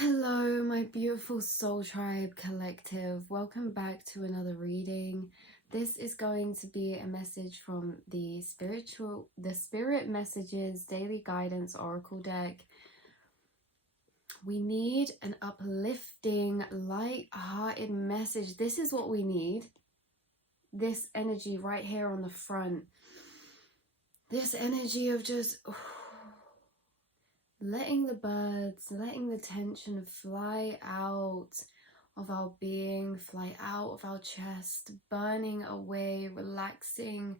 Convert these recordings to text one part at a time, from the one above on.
Hello, my beautiful soul tribe collective. Welcome back to another reading. This is going to be a message from the Spirit Messages Daily Guidance Oracle deck. We need an uplifting, light-hearted message. This is what we need. This energy right here on the front. This energy of just letting the birds, letting the tension fly out of our being, fly out of our chest, burning away, relaxing,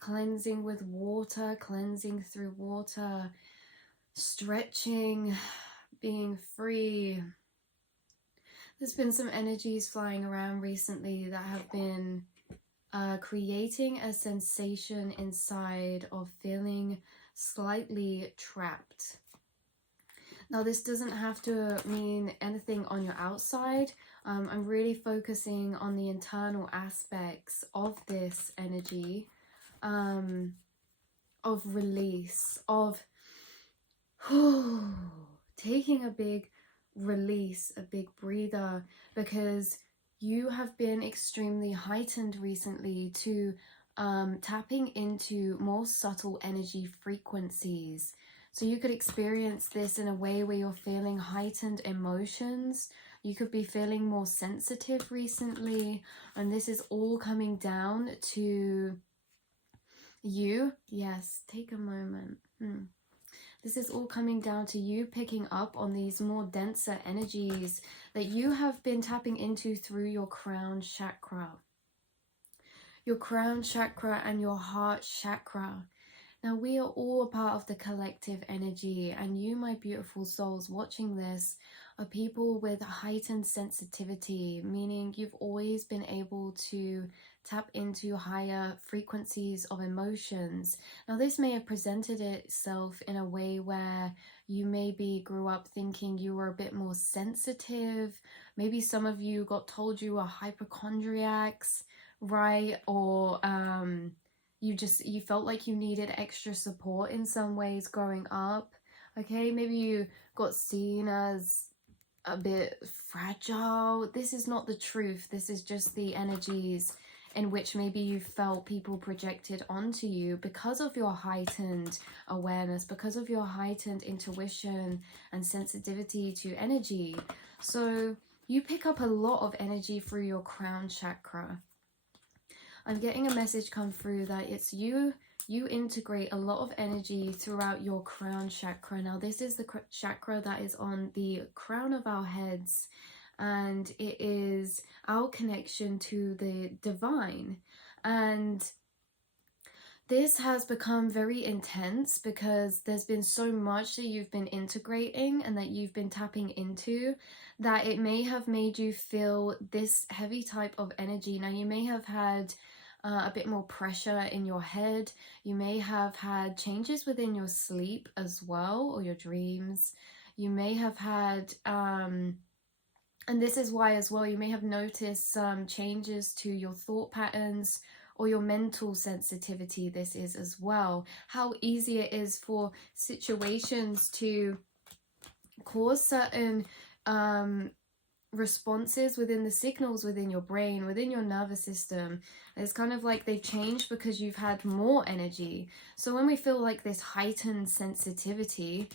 cleansing with water, cleansing through water, stretching, being free. There's been some energies flying around recently that have been creating a sensation inside of feeling slightly trapped. Now, this doesn't have to mean anything on your outside. I'm really focusing on the internal aspects of this energy, of release, of taking a big release, a big breather, because you have been extremely heightened recently to tapping into more subtle energy frequencies. So you could experience this in a way where you're feeling heightened emotions. You could be feeling more sensitive recently, and this is all coming down to you. Yes, take a moment. This is all coming down to you picking up on these more denser energies that you have been tapping into through your crown chakra. Your crown chakra and your heart chakra. Now, we are all a part of the collective energy, and you, my beautiful souls watching this, are people with heightened sensitivity, meaning you've always been able to tap into higher frequencies of emotions. Now, this may have presented itself in a way where you maybe grew up thinking you were a bit more sensitive. Maybe some of you got told you were hypochondriacs, right? Or you felt like you needed extra support in some ways growing up. Okay, maybe you got seen as a bit fragile. This is not the truth. This is just the energies in which maybe you felt people projected onto you because of your heightened awareness, because of your heightened intuition and sensitivity to energy. So you pick up a lot of energy through your crown chakra. I'm getting a message come through that it's you integrate a lot of energy throughout your crown chakra. Now, this is the chakra that is on the crown of our heads, and it is our connection to the divine. And this has become very intense because there's been so much that you've been integrating and that you've been tapping into that it may have made you feel this heavy type of energy. Now, you may have had a bit more pressure in your head. You may have had changes within your sleep as well, or your dreams. You may have had, and this is why as well, you may have noticed some changes to your thought patterns or your mental sensitivity. This is as well how easy it is for situations to cause certain responses within the signals within your brain, within your nervous system. It's kind of like they've changed because you've had more energy. So when we feel like this heightened sensitivity,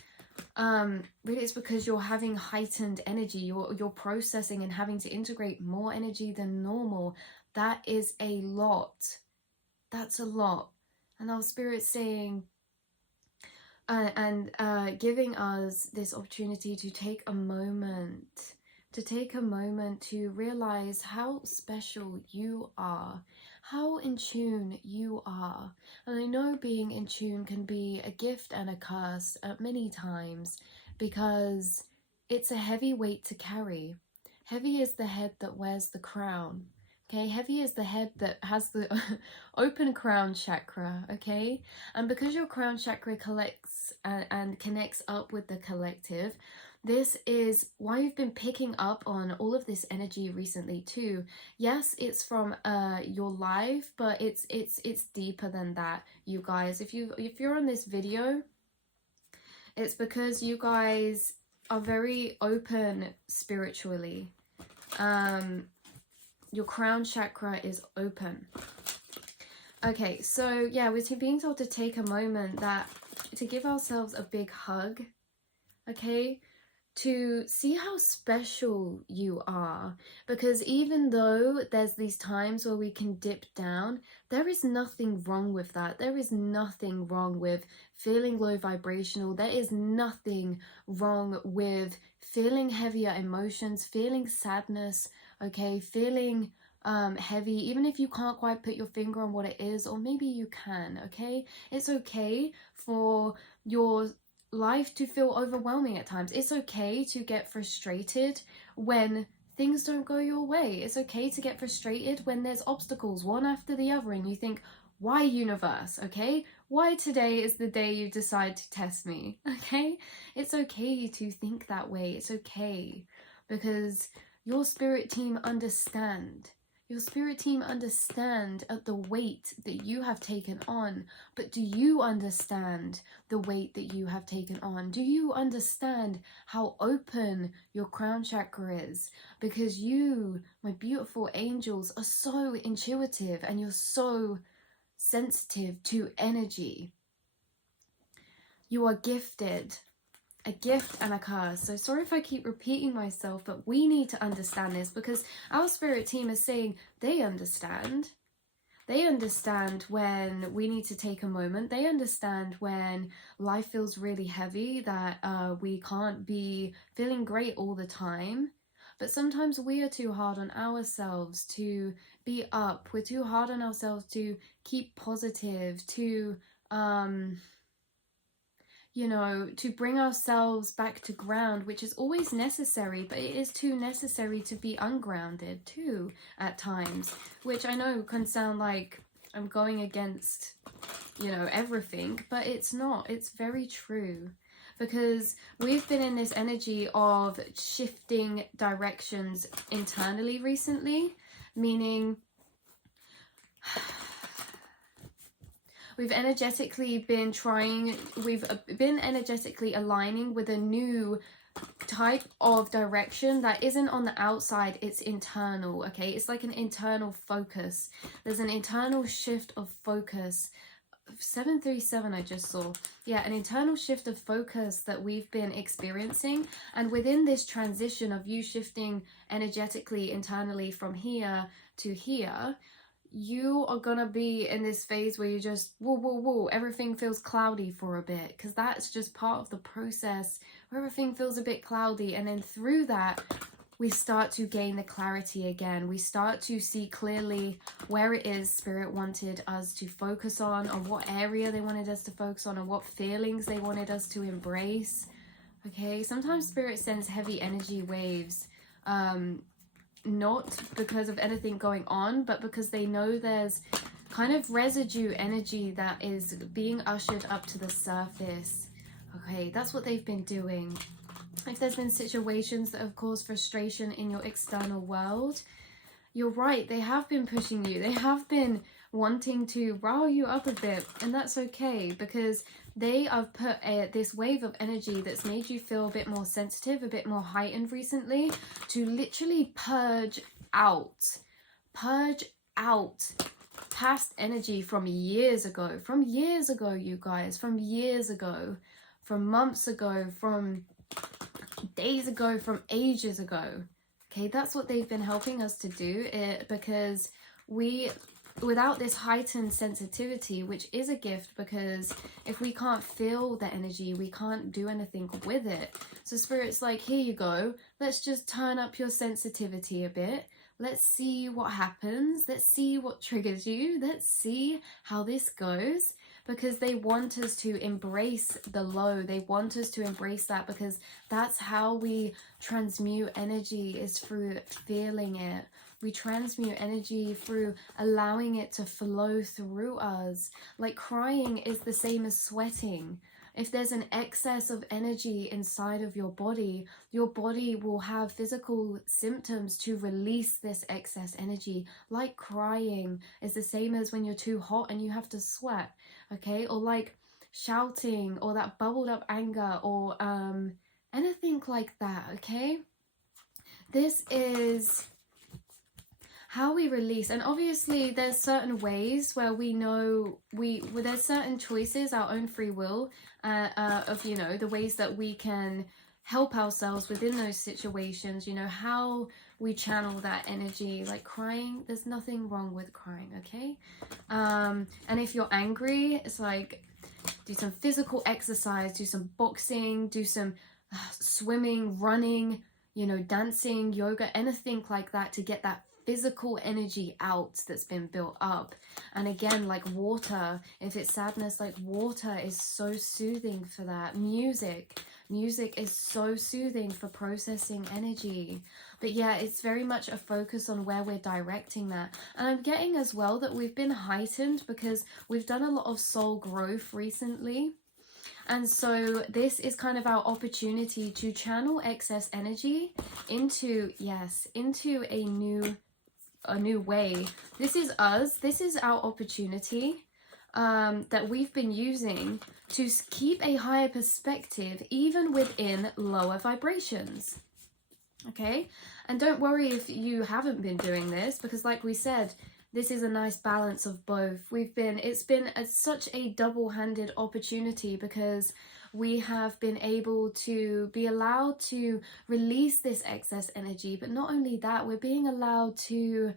really it's because you're having heightened energy. You're processing and having to integrate more energy than normal. That is a lot. That's a lot. And our spirit's saying giving us this opportunity to take a moment to realize how special you are, how in tune you are. And I know being in tune can be a gift and a curse at many times because it's a heavy weight to carry. Heavy is the head that wears the crown. Okay, heavy is the head that has the open crown chakra, okay? And because your crown chakra collects and connects up with the collective, this is why you've been picking up on all of this energy recently too. Yes, it's from your life, but it's deeper than that, you guys. If you're on this video, it's because you guys are very open spiritually. Your crown chakra is open. Okay, so yeah, we're being told to take a moment to give ourselves a big hug, okay? To see how special you are, because even though there's these times where we can dip down, there is nothing wrong with that. There is nothing wrong with feeling low vibrational. There is nothing wrong with feeling heavier emotions, feeling sadness, okay, feeling heavy, even if you can't quite put your finger on what it is, or maybe you can, okay? It's okay for your life to feel overwhelming at times. It's okay to get frustrated when things don't go your way. It's okay to get frustrated when there's obstacles one after the other and you think, why universe, okay? Why today is the day you decide to test me, okay? It's okay to think that way. It's okay, because your spirit team understand. Your spirit team understand the weight that you have taken on, but do you understand the weight that you have taken on? Do you understand how open your crown chakra is? Because you, my beautiful angels, are so intuitive and you're so sensitive to energy. You are gifted. A gift and a curse. So sorry if I keep repeating myself, but we need to understand this, because our spirit team is saying they understand. They understand when we need to take a moment. They understand when life feels really heavy, that we can't be feeling great all the time. But sometimes we are too hard on ourselves to be up. We're too hard on ourselves to keep positive, to you know, to bring ourselves back to ground, which is always necessary, but it is too necessary to be ungrounded too at times, which I know can sound like I'm going against, you know, everything, but it's not. It's very true, because we've been in this energy of shifting directions internally recently, meaning we've been energetically aligning with a new type of direction that isn't on the outside, it's internal, okay? It's like an internal focus. There's an internal shift of focus. 737 I just saw. Yeah, an internal shift of focus that we've been experiencing. And within this transition of you shifting energetically internally from here to here, you are gonna be in this phase where you just whoa, everything feels cloudy for a bit, because that's just part of the process where everything feels a bit cloudy. And then through that, we start to gain the clarity again. We start to see clearly where it is Spirit wanted us to focus on, or what area they wanted us to focus on, or what feelings they wanted us to embrace. Okay, sometimes Spirit sends heavy energy waves, not because of anything going on, but because they know there's kind of residue energy that is being ushered up to the surface. Okay, that's what they've been doing. If there's been situations that have caused frustration in your external world, you're right, they have been pushing you. They have been wanting to rile you up a bit, and that's okay, because they have put this wave of energy that's made you feel a bit more sensitive, a bit more heightened recently, to literally purge out past energy from years ago, you guys, from years ago, from months ago, from days ago, from ages ago. Okay, that's what they've been helping us to do, because without this heightened sensitivity, which is a gift, because if we can't feel the energy, we can't do anything with it. So Spirit's like, here you go, let's just turn up your sensitivity a bit. Let's see what happens. Let's see what triggers you. Let's see how this goes, because they want us to embrace the low. They want us to embrace that, because that's how we transmute energy, is through feeling it. We transmute energy through allowing it to flow through us. Like crying is the same as sweating. If there's an excess of energy inside of your body will have physical symptoms to release this excess energy. Like crying is the same as when you're too hot and you have to sweat, okay? Or like shouting, or that bubbled up anger, or anything like that, okay? This is how we release. And obviously there's certain ways where we know there's certain choices, our own free will, of, you know, the ways that we can help ourselves within those situations, you know, how we channel that energy. Like crying, there's nothing wrong with crying, okay? And if you're angry, it's like, do some physical exercise, do some boxing, do some swimming, running, you know, dancing, yoga, anything like that to get that physical energy out that's been built up. And again, like water, if it's sadness, like water is so soothing for that. Music is so soothing for processing energy. But yeah, it's very much a focus on where we're directing that. And I'm getting as well that we've been heightened because we've done a lot of soul growth recently. And so this is kind of our opportunity to channel excess energy into, yes, into a new way. This is us. This is our opportunity that we've been using to keep a higher perspective even within lower vibrations. Okay? And don't worry if you haven't been doing this, because like we said, this is a nice balance of both. It's been such a double-handed opportunity because we have been able to be allowed to release this excess energy, but not only that, we're being allowed to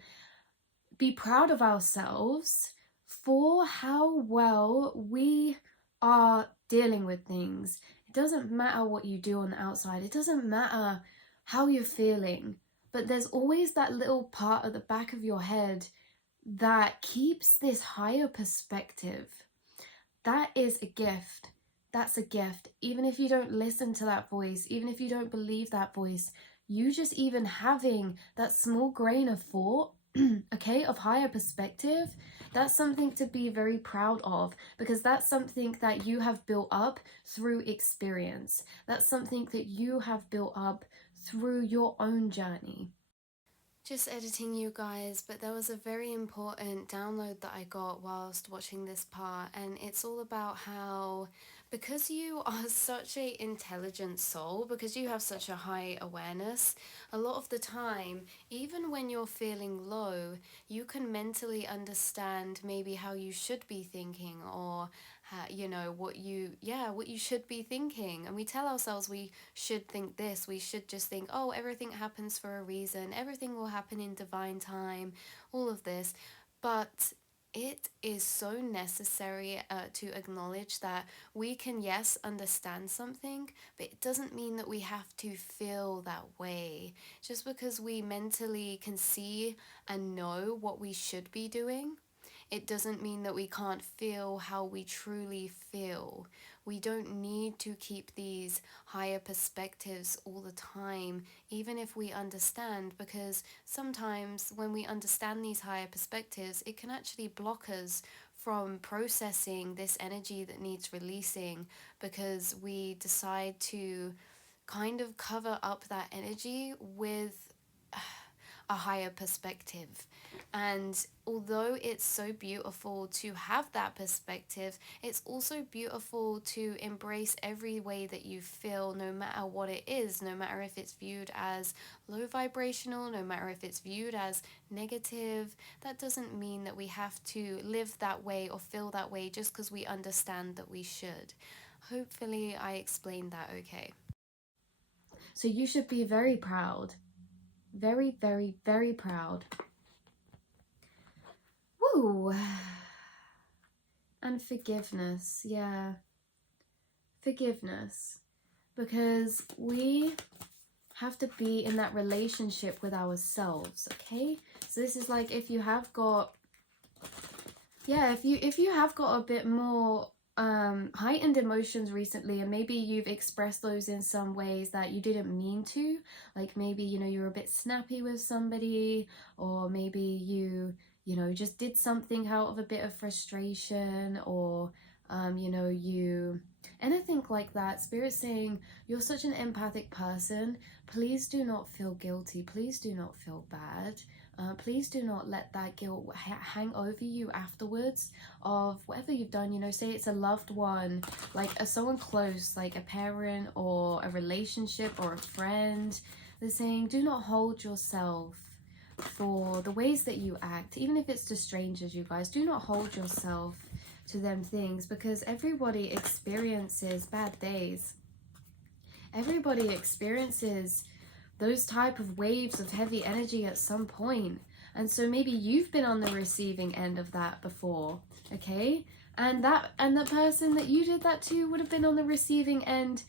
be proud of ourselves for how well we are dealing with things. It doesn't matter what you do on the outside. It doesn't matter how you're feeling, but there's always that little part at the back of your head that keeps this higher perspective. That is a gift. That's a gift. Even if you don't listen to that voice, even if you don't believe that voice, you just even having that small grain of thought, okay, of higher perspective, that's something to be very proud of, because that's something that you have built up through experience. That's something that you have built up through your own journey. Just editing, you guys, but there was a very important download that I got whilst watching this part, and it's all about how, because you are such a intelligent soul, because you have such a high awareness, a lot of the time, even when you're feeling low, you can mentally understand maybe how you should be thinking, or you know, what you should be thinking. And we tell ourselves we should think this, we should just think, oh, everything happens for a reason, everything will happen in divine time, all of this. But it is so necessary to acknowledge that we can, yes, understand something, but it doesn't mean that we have to feel that way. Just because we mentally can see and know what we should be doing, it doesn't mean that we can't feel how we truly feel. We don't need to keep these higher perspectives all the time, even if we understand, because sometimes when we understand these higher perspectives, it can actually block us from processing this energy that needs releasing, because we decide to kind of cover up that energy with a higher perspective. And although it's so beautiful to have that perspective, it's also beautiful to embrace every way that you feel, no matter what it is, no matter if it's viewed as low vibrational, no matter if it's viewed as negative. That doesn't mean that we have to live that way or feel that way just because we understand that we should. Hopefully I explained that okay. So you should be very proud. Very, very, very proud. Woo! And forgiveness, yeah. Forgiveness. Because we have to be in that relationship with ourselves, okay? So this is like if you have got, yeah, if you have got a bit more heightened emotions recently, and maybe you've expressed those in some ways that you didn't mean to, like maybe, you know, you're a bit snappy with somebody, or maybe you know, just did something out of a bit of frustration, or you know, anything like that. Spirit's saying you're such an empathic person, please do not feel guilty, please do not feel bad. Please do not let that guilt hang over you afterwards of whatever you've done. You know, say it's a loved one, like someone close, like a parent or a relationship or a friend. They're saying, do not hold yourself for the ways that you act, even if it's to strangers, you guys. Do not hold yourself to them things, because everybody experiences bad days. Everybody experiences those type of waves of heavy energy at some point. And so maybe you've been on the receiving end of that before, okay? And the person that you did that to would have been on the receiving end,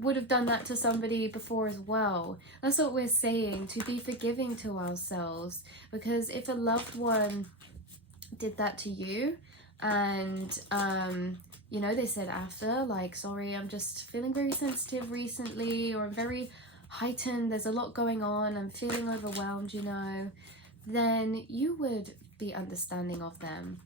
would have done that to somebody before as well. That's what we're saying, to be forgiving to ourselves. Because if a loved one did that to you, and you know, they said after, like, sorry, I'm just feeling very sensitive recently, or I'm very heightened, there's a lot going on, I'm feeling overwhelmed, you know, then you would be understanding of them.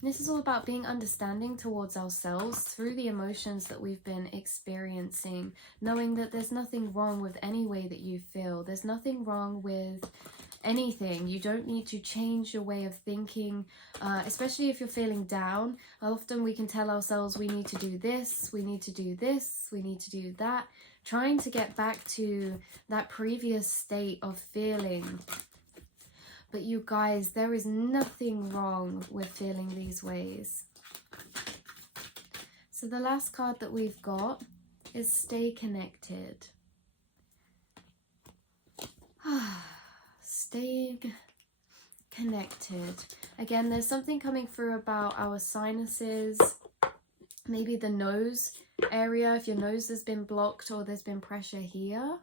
And this is all about being understanding towards ourselves through the emotions that we've been experiencing, knowing that there's nothing wrong with any way that you feel. There's nothing wrong with anything. You don't need to change your way of thinking, especially if you're feeling down. Often we can tell ourselves we need to do this, we need to do this, we need to do that, trying to get back to that previous state of feeling. But you guys, there is nothing wrong with feeling these ways. So the last card that we've got is stay connected. Staying connected. Again, there's something coming through about our sinuses, maybe the nose area, if your nose has been blocked or there's been pressure here.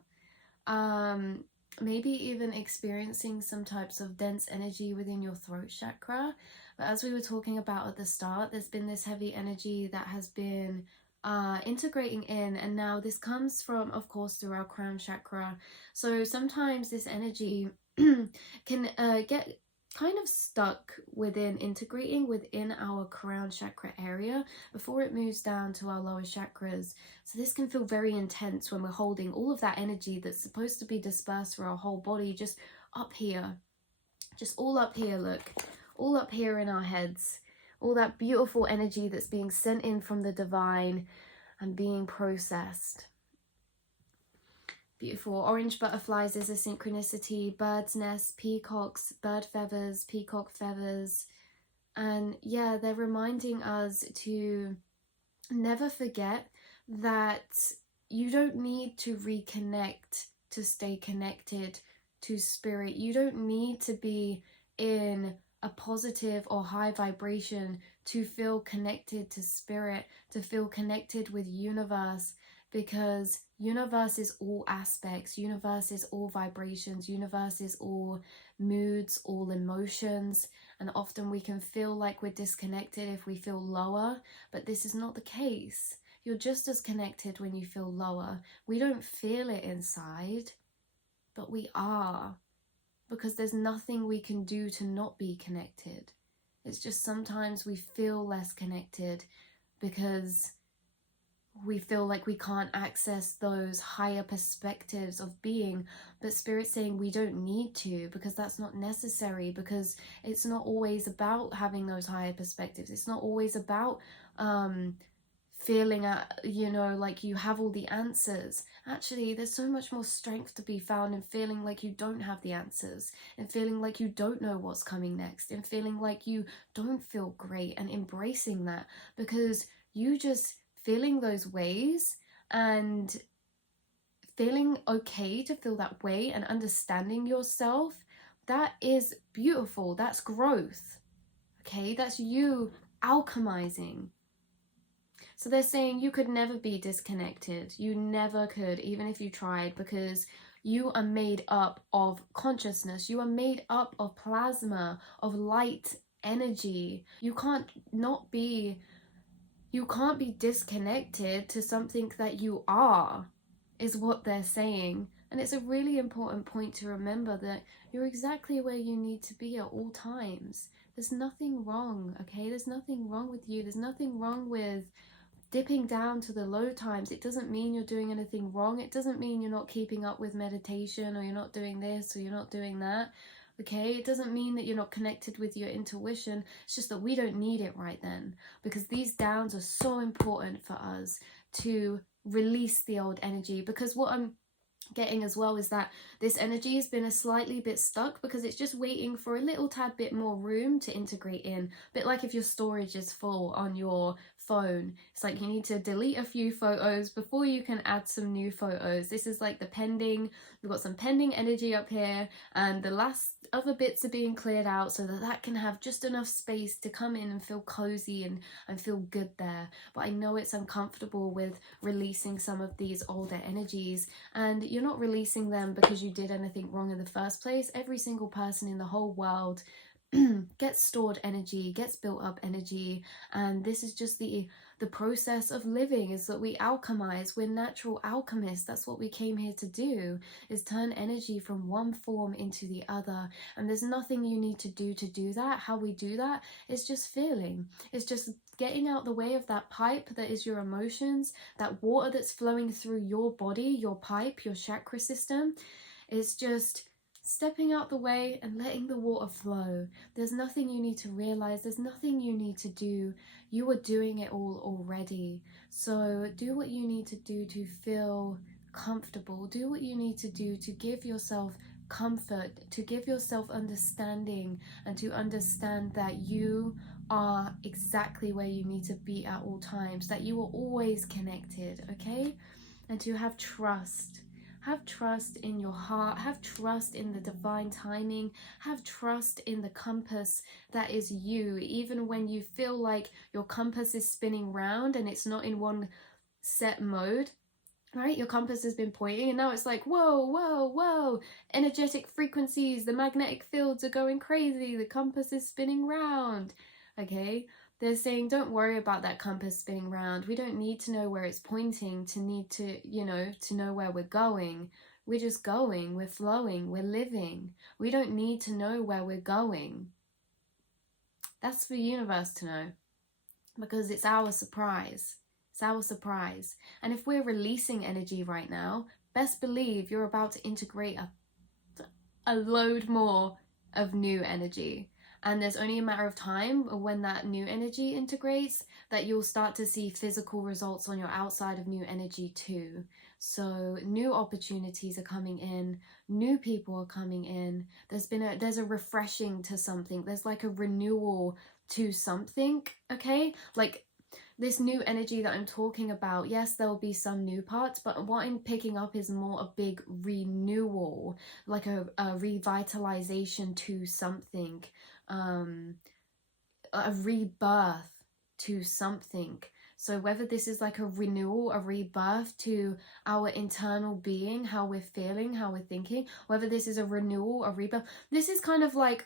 Maybe even experiencing some types of dense energy within your throat chakra. But as we were talking about at the start, there's been this heavy energy that has been integrating in, and now this comes from, of course, through our crown chakra. So sometimes this energy can get kind of stuck within, integrating within our crown chakra area before it moves down to our lower chakras. So this can feel very intense when we're holding all of that energy that's supposed to be dispersed through our whole body just up here, just all up here, look, all up here in our heads, all that beautiful energy that's being sent in from the divine and being processed. Beautiful. Orange butterflies is a synchronicity, bird's nests, peacocks, bird feathers, peacock feathers. And yeah, they're reminding us to never forget that you don't need to reconnect to stay connected to spirit. You don't need to be in a positive or high vibration to feel connected to spirit, to feel connected with universe. Because universe is all aspects, universe is all vibrations, universe is all moods, all emotions, and often we can feel like we're disconnected if we feel lower, but this is not the case. You're just as connected when you feel lower. We don't feel it inside, but we are, because there's nothing we can do to not be connected. It's just sometimes we feel less connected because we feel like we can't access those higher perspectives of being, but Spirit's saying we don't need to, because that's not necessary, because it's not always about having those higher perspectives. It's not always about feeling you know, like you have all the answers. Actually, there's so much more strength to be found in feeling like you don't have the answers, and feeling like you don't know what's coming next, and feeling like you don't feel great, and embracing that, because you just feeling those ways and feeling okay to feel that way and understanding yourself, that is beautiful. That's growth. Okay, that's you alchemizing. So they're saying you could never be disconnected. You never could, even if you tried, because you are made up of consciousness. You are made up of plasma, of light energy. You can't be disconnected to something that you are, is what they're saying. And it's a really important point to remember, that you're exactly where you need to be at all times. There's nothing wrong, okay? There's nothing wrong with you. There's nothing wrong with dipping down to the low times. It doesn't mean you're doing anything wrong. It doesn't mean you're not keeping up with meditation, or you're not doing this, or you're not doing that. Okay, it doesn't mean that you're not connected with your intuition. It's just that we don't need it right then, because these downs are so important for us to release the old energy. Because what I'm getting as well is that this energy has been a slightly bit stuck because it's just waiting for a little tad bit more room to integrate in. A bit like if your storage is full on your phone, it's like you need to delete a few photos before you can add some new photos. This is like the pending, we've got some pending energy up here, and the last other bits are being cleared out so that that can have just enough space to come in and feel cozy and feel good there. But I know it's uncomfortable with releasing some of these older energies, and you're not releasing them because you did anything wrong in the first place. Every single person in the whole world gets stored energy, gets built up energy, and this is just the process of living, is that we alchemize. We're natural alchemists. That's what we came here to do, is turn energy from one form into the other, and there's nothing you need to do that. How we do that is just feeling. It's just getting out the way of that pipe that is your emotions, that water that's flowing through your body, your pipe, your chakra system. It's just stepping out the way and letting the water flow. There's nothing you need to realize. There's nothing you need to do. You are doing it all already. So do what you need to do to feel comfortable. Do what you need to do to give yourself comfort, to give yourself understanding, and to understand that you are exactly where you need to be at all times, that you are always connected, okay? And to have trust. Have trust in your heart, have trust in the divine timing, have trust in the compass that is you, even when you feel like your compass is spinning round and it's not in one set mode. Right, your compass has been pointing and now it's like, whoa, whoa, whoa, energetic frequencies, the magnetic fields are going crazy, the compass is spinning round. Okay, they're saying don't worry about that compass spinning round. We don't need to know where it's pointing to need to, to know where we're going. We're just going, we're flowing, we're living. We don't need to know where we're going. That's for the universe to know, because it's our surprise. It's our surprise. And if we're releasing energy right now, best believe you're about to integrate a load more of new energy. And there's only a matter of time when that new energy integrates that you'll start to see physical results on your outside of new energy too. So new opportunities are coming in, new people are coming in. There's a refreshing to something. There's like a renewal to something, okay? Like this new energy that I'm talking about, yes, there'll be some new parts, but what I'm picking up is more a big renewal, like a revitalization to something, a rebirth to something. So whether this is like a renewal, a rebirth to our internal being, how we're feeling, how we're thinking, whether this is a renewal, a rebirth, this is kind of like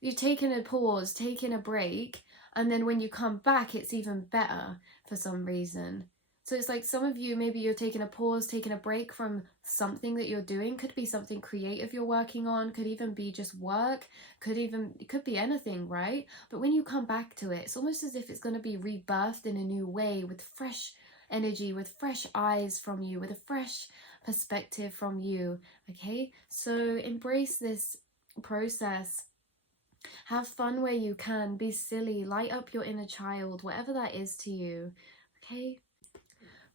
you've taken a pause, taken a break, and then when you come back, it's even better for some reason. So it's like some of you, maybe you're taking a pause, taking a break from something that you're doing. Could be something creative you're working on, could even be just work, it could be anything, right? But when you come back to it, it's almost as if it's going to be rebirthed in a new way, with fresh energy, with fresh eyes from you, with a fresh perspective from you, okay? So embrace this process. Have fun where you can, be silly, light up your inner child, whatever that is to you, okay?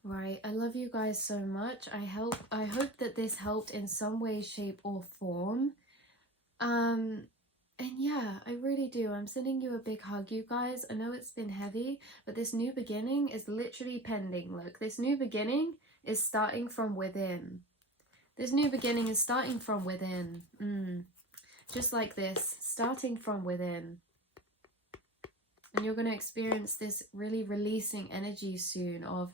Right, I love you guys so much. I hope that this helped in some way, shape or form. And yeah, I really do. I'm sending you a big hug, you guys. I know it's been heavy, but this new beginning is literally pending. Look, this new beginning is starting from within. This new beginning is starting from within. Just like this, starting from within. And you're going to experience this really releasing energy soon of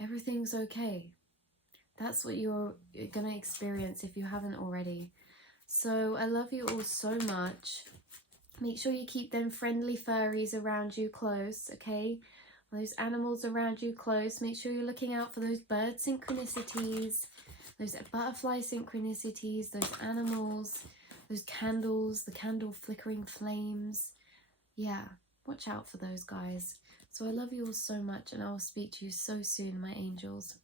everything's okay. That's what you're going to experience if you haven't already. So I love you all so much. Make sure you keep them friendly furries around you close, okay? Those animals around you close. Make sure you're looking out for those bird synchronicities, those butterfly synchronicities, those animals, those candles, the candle flickering flames. Yeah, watch out for those guys. So I love you all so much, and I will speak to you so soon, my angels.